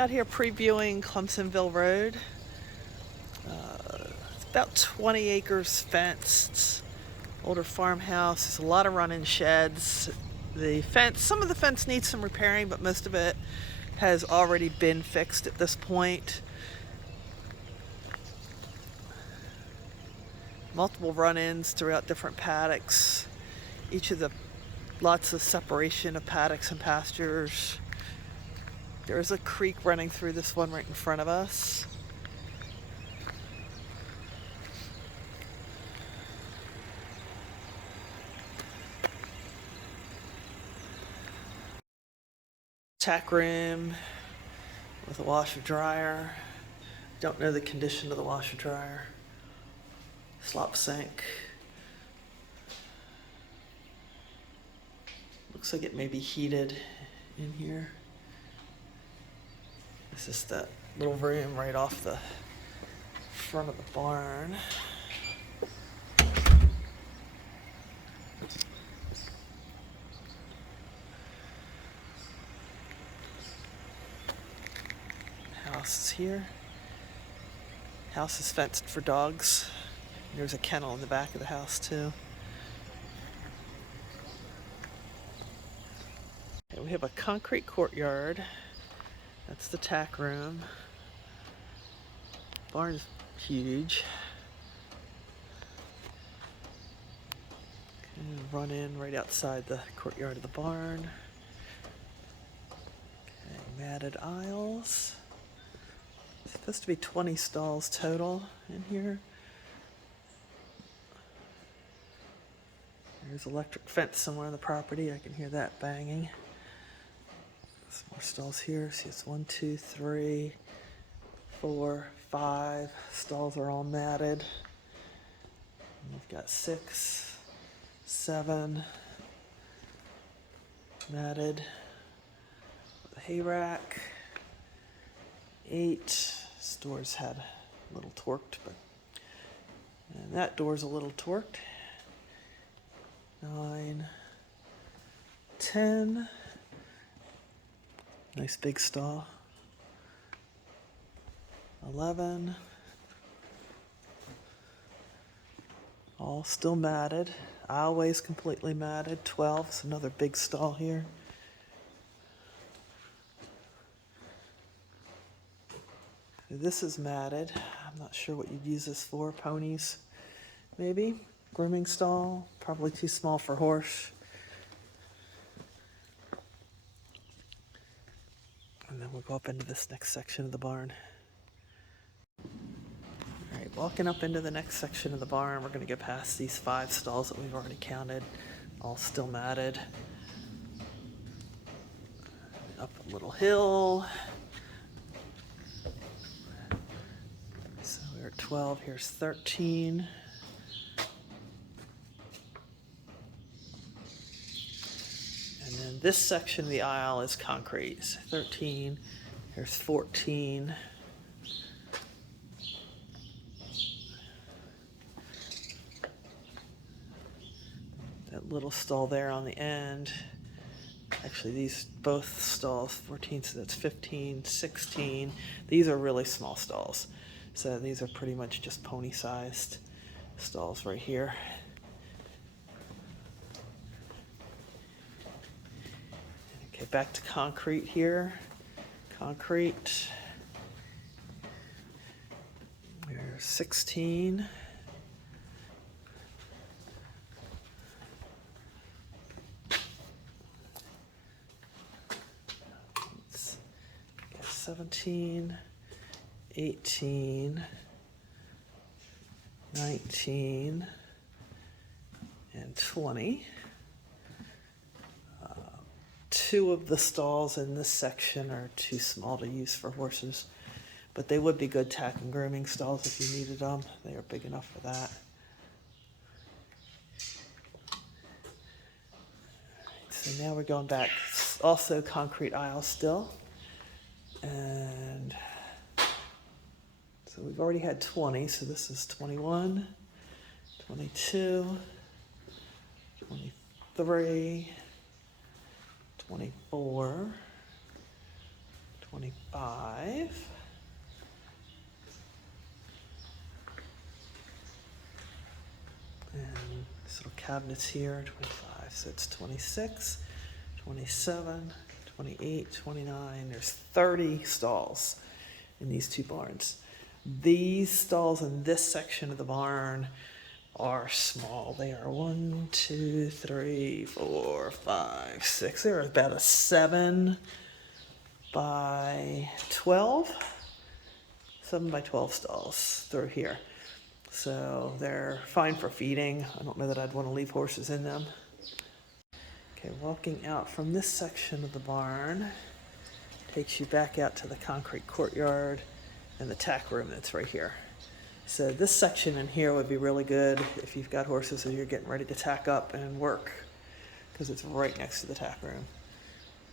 Out here previewing Clemsonville Road. It's about 20 acres fenced. Older farmhouse. There's a lot of run-in sheds. The fence, some of the fence needs some repairing, but most of it has already been fixed at this point. Multiple run-ins throughout different paddocks. Each of the lots of separation of paddocks and pastures. There's a creek running through this one right in front of us. Tack room with a washer dryer. Don't know the condition of the washer dryer. Slop sink. Looks like it may be heated in here. This is that little room right off the front of the barn. House is here. House is fenced for dogs. There's a kennel in the back of the house too. Okay, we have a concrete courtyard. That's the tack room. Barn's huge. Okay, run in right outside the courtyard of the barn. Okay, matted aisles. It's supposed to be 20 stalls total in here. There's electric fence somewhere on the property. I can hear that banging. Some more stalls here. See, it's 1, 2, 3, 4, 5. Stalls are all matted. And we've got 6, 7 matted. The hay rack. 8. This door's had a little torqued, and that door's a little torqued. 9, 10. Nice big stall. 11. All still matted. Always completely matted. 12 is another big stall here. This is matted. I'm not sure what you'd use this for. Ponies, maybe. Grooming stall. Probably too small for horse. And then we'll go up into this next section of the barn. All right, walking up into the next section of the barn, we're going to get past these 5 stalls that we've already counted, all still matted. Up a little hill. So we're at 12, here's 13. And then this section of the aisle is concrete. So 13, here's 14. That little stall there on the end. Actually, these both stalls, 14, so that's 15, 16. These are really small stalls. So these are pretty much just pony-sized stalls right here. Okay, back to concrete here. Concrete. We're 16. Let's get 17, 18, 19, and 20. 2 of the stalls in this section are too small to use for horses, but they would be good tack and grooming stalls if you needed them. They are big enough for that. So now we're going back, also concrete aisle still. And so we've already had 20, so this is 21, 22, 23, 24, 25. And this little cabinets here, 25, so it's 26, 27, 28, 29. There's 30 stalls in these two barns. These stalls in this section of the barn are small. They are 1, 2, 3, 4, 5, 6. They're about a 7 by 12. 7 by 12 stalls through here. So they're fine for feeding. I don't know that I'd want to leave horses in them. Okay, walking out from this section of the barn takes you back out to the concrete courtyard and the tack room that's right here. So this section in here would be really good if you've got horses and you're getting ready to tack up and work, because it's right next to the tack room.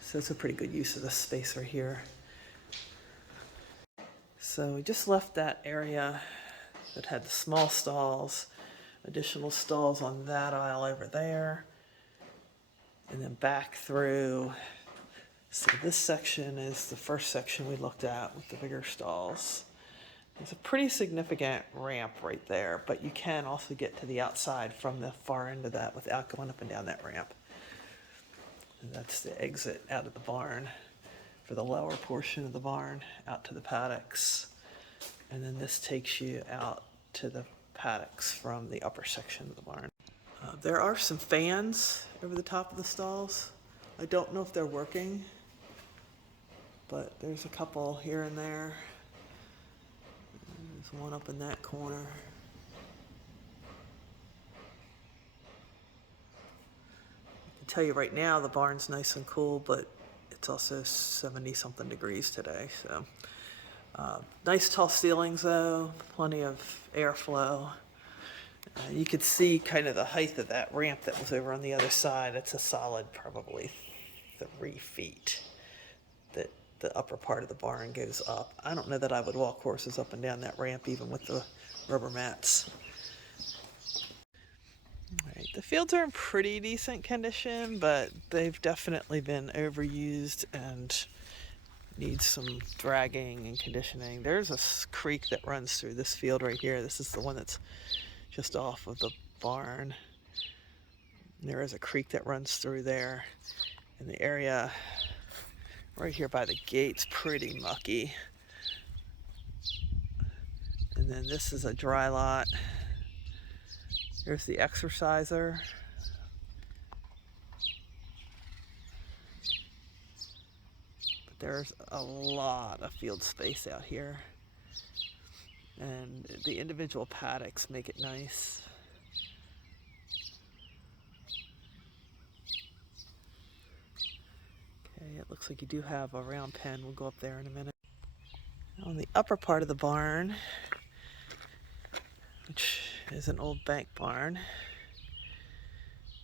So it's a pretty good use of this space right here. So we just left that area that had the small stalls, additional stalls on that aisle over there, and then back through. So this section is the first section we looked at with the bigger stalls. There's a pretty significant ramp right there, but you can also get to the outside from the far end of that without going up and down that ramp. And that's the exit out of the barn for the lower portion of the barn out to the paddocks. And then this takes you out to the paddocks from the upper section of the barn. There are some fans over the top of the stalls. I don't know if they're working, but there's a couple here and there. There's one up in that corner. I can tell you right now the barn's nice and cool, but it's also 70 something degrees today. So nice tall ceilings though, plenty of airflow. You could see kind of the height of that ramp that was over on the other side. It's a solid probably 3 feet that the upper part of the barn goes up. I don't know that I would walk horses up and down that ramp even with the rubber mats. All right, the fields are in pretty decent condition, but they've definitely been overused and need some dragging and conditioning. There's a creek that runs through this field right here. This is the one that's just off of the barn. There is a creek that runs through there, and the area right here by the gate's pretty mucky. And then this is a dry lot. Here's the exerciser. But there's a lot of field space out here. And the individual paddocks make it nice. Okay, it looks like you do have a round pen. We'll go up there in a minute. On the upper part of the barn, which is an old bank barn,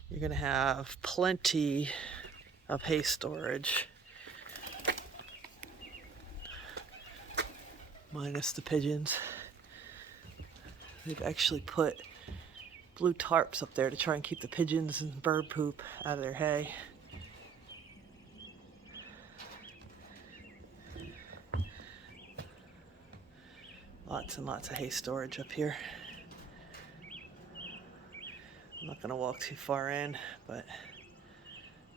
you're going to have plenty of hay storage, minus the pigeons. They've actually put blue tarps up there to try and keep the pigeons and bird poop out of their hay. Lots and lots of hay storage up here. I'm not going to walk too far in, but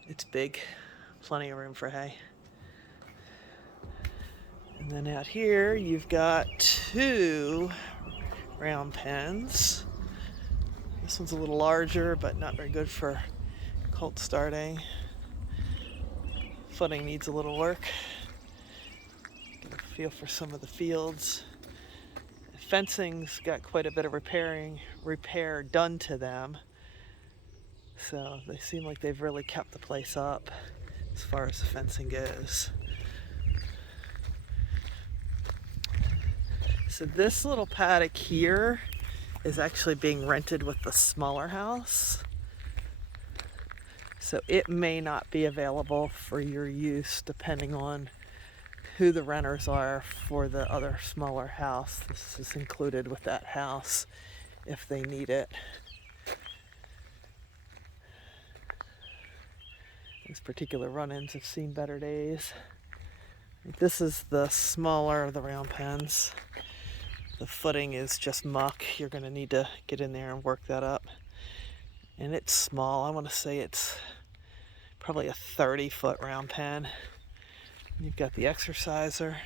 it's big. Plenty of room for hay. And then out here, you've got 2 round pens. This one's a little larger, but not very good for colt starting. Footing needs a little work. Get a feel for some of the fields. The fencing's got quite a bit of repair done to them. So they seem like they've really kept the place up as far as the fencing goes. So this little paddock here is actually being rented with the smaller house. So it may not be available for your use depending on who the renters are for the other smaller house. This is included with that house if they need it. These particular run-ins have seen better days. This is the smaller of the round pens. The footing is just muck. You're going to need to get in there and work that up. And it's small. I want to say it's probably a 30-foot round pen. You've got the exerciser.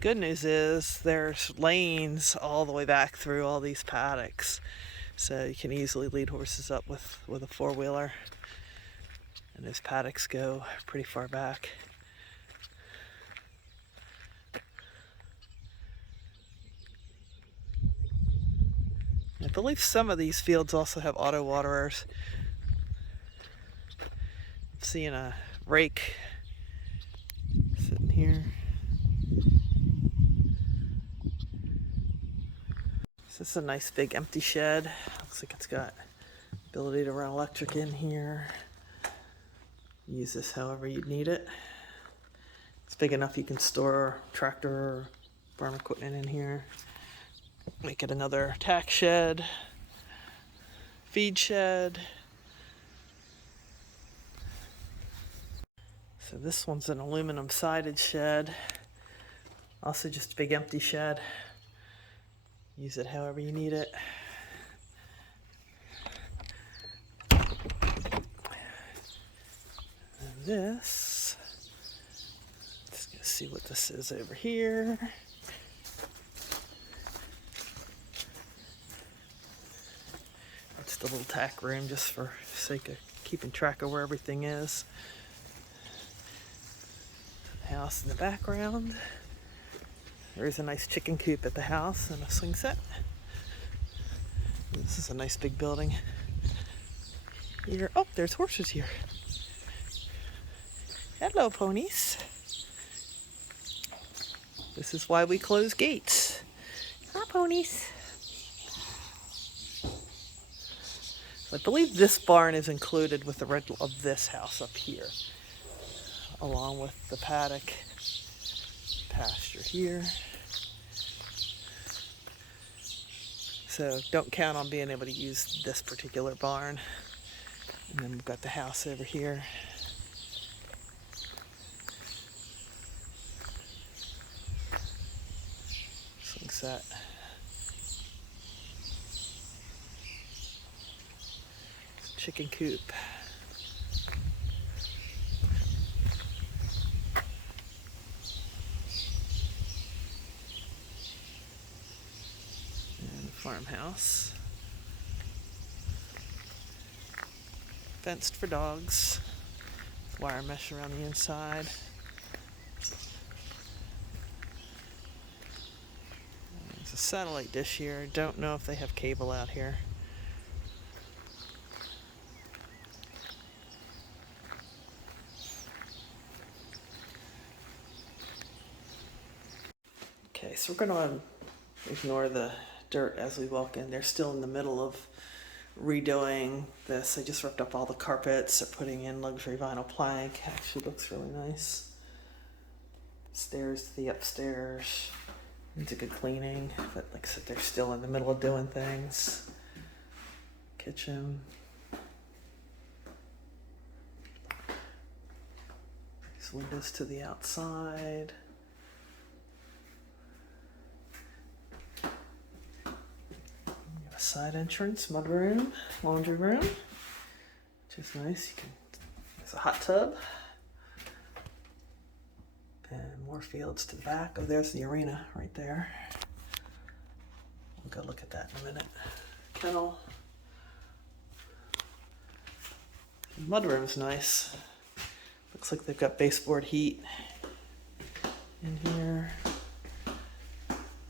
Good news is there's lanes all the way back through all these paddocks. So you can easily lead horses up with a four-wheeler. And those paddocks go pretty far back. I believe some of these fields also have auto waterers. I'm seeing a rake sitting here. This is a nice big empty shed. Looks like it's got ability to run electric in here. Use this however you need it. It's big enough you can store tractor or farm equipment in here. Make it another tack shed, feed shed. So this one's an aluminum sided shed. Also just a big empty shed. Use it however you need it. And this, let's go see what this is over here. It's the little tack room just for sake of keeping track of where everything is. The house in the background. There's a nice chicken coop at the house and a swing set. This is a nice big building. Here, oh, there's horses here. Hello, ponies. This is why we close gates. Hi, ponies. I believe this barn is included with the rental of this house up here, along with the paddock, pasture here. So don't count on being able to use this particular barn. And then we've got the house over here. Swing set. Chicken coop. And farmhouse. Fenced for dogs. Wire mesh around the inside. There's a satellite dish here. Don't know if they have cable out here. Okay, so we're going to ignore the dirt as we walk in. They're still in the middle of redoing this. They just ripped up all the carpets. They're putting in luxury vinyl plank. Actually looks really nice. Stairs to the upstairs. Needs a good cleaning, but like I said, they're still in the middle of doing things. Kitchen. These windows to the outside. Side entrance, mudroom, laundry room, which is nice. There's a hot tub. And more fields to the back. Oh, there's the arena right there. We'll go look at that in a minute. Kennel. Mudroom's nice. Looks like they've got baseboard heat in here.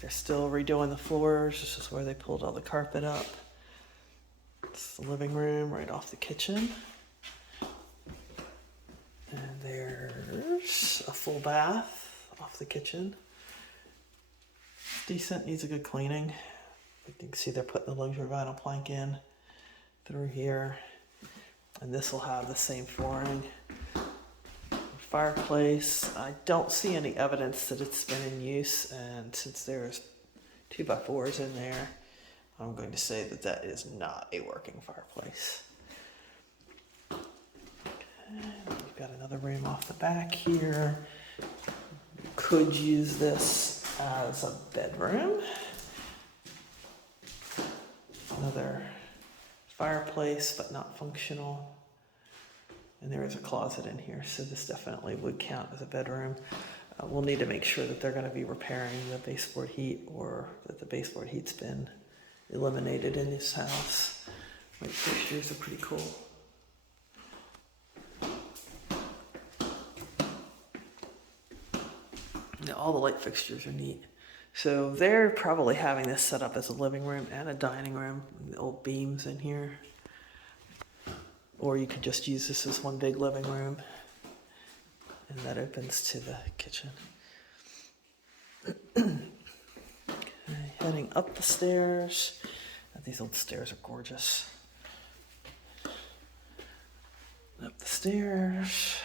They're still redoing the floors. This is where they pulled all the carpet up. It's the living room right off the kitchen. And there's a full bath off the kitchen. Decent, needs a good cleaning. You can see they're putting the luxury vinyl plank in through here. And this will have the same flooring. Fireplace. I don't see any evidence that it's been in use, and since there's 2x4s in there, I'm going to say that that is not a working fireplace. We've got another room off the back here. You could use this as a bedroom. Another fireplace, but not functional. And there is a closet in here, so this definitely would count as a bedroom. We'll need to make sure that they're going to be repairing the baseboard heat, or that the baseboard heat's been eliminated in this house. Light fixtures are pretty cool. Yeah, all the light fixtures are neat. So they're probably having this set up as a living room and a dining room. The old beams in here. Or you could just use this as one big living room. And that opens to the kitchen. Okay, heading up the stairs. These old stairs are gorgeous. Up the stairs.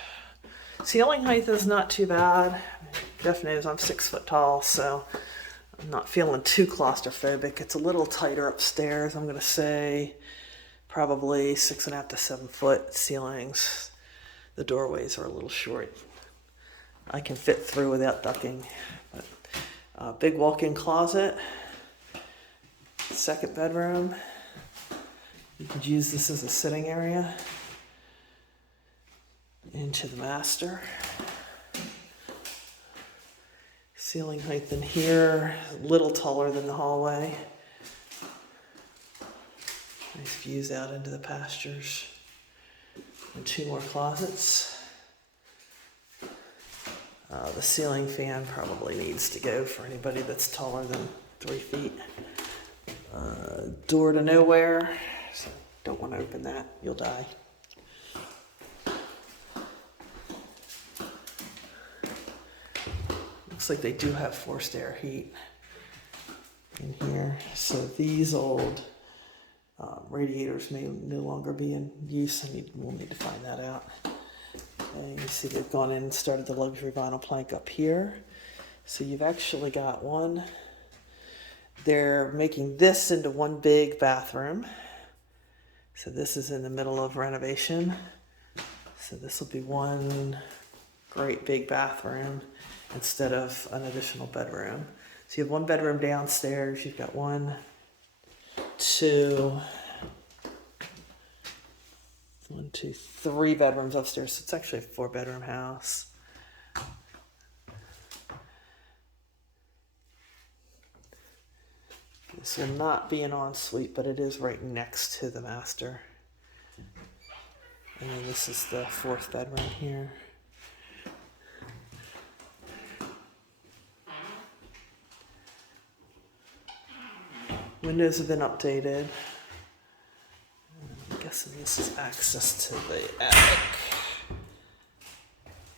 Ceiling height is not too bad. Jeff knows I'm 6 foot tall, so I'm not feeling too claustrophobic. It's a little tighter upstairs. I'm going to say probably 6.5 to 7 foot ceilings. The doorways are a little short. I can fit through without ducking. But, big walk-in closet. Second bedroom. You could use this as a sitting area. Into the master. Ceiling height in here, a little taller than the hallway. Nice views out into the pastures. And 2 more closets. The ceiling fan probably needs to go for anybody that's taller than 3 feet. Door to nowhere, so don't want to open that, you'll die. Looks like they do have forced air heat in here. So these old radiators may no longer be in use. We'll need to find that out. Okay, you see they've gone in and started the luxury vinyl plank up here. So you've actually got one. They're making this into one big bathroom. So this is in the middle of renovation. So this will be one great big bathroom instead of an additional bedroom. So you have 1 bedroom downstairs. You've got 1, 2, 3 bedrooms upstairs. So it's actually a 4-bedroom house. This will not be an ensuite, but it is right next to the master. And then this is the 4th bedroom here. Windows have been updated. I'm guessing this is access to the attic.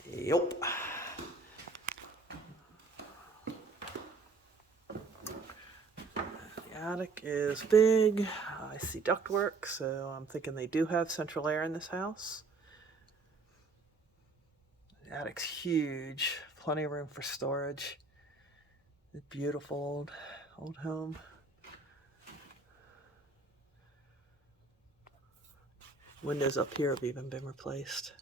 Yup. The attic is big. I see ductwork, so I'm thinking they do have central air in this house. The attic's huge. Plenty of room for storage. A beautiful old home. Windows up here have even been replaced.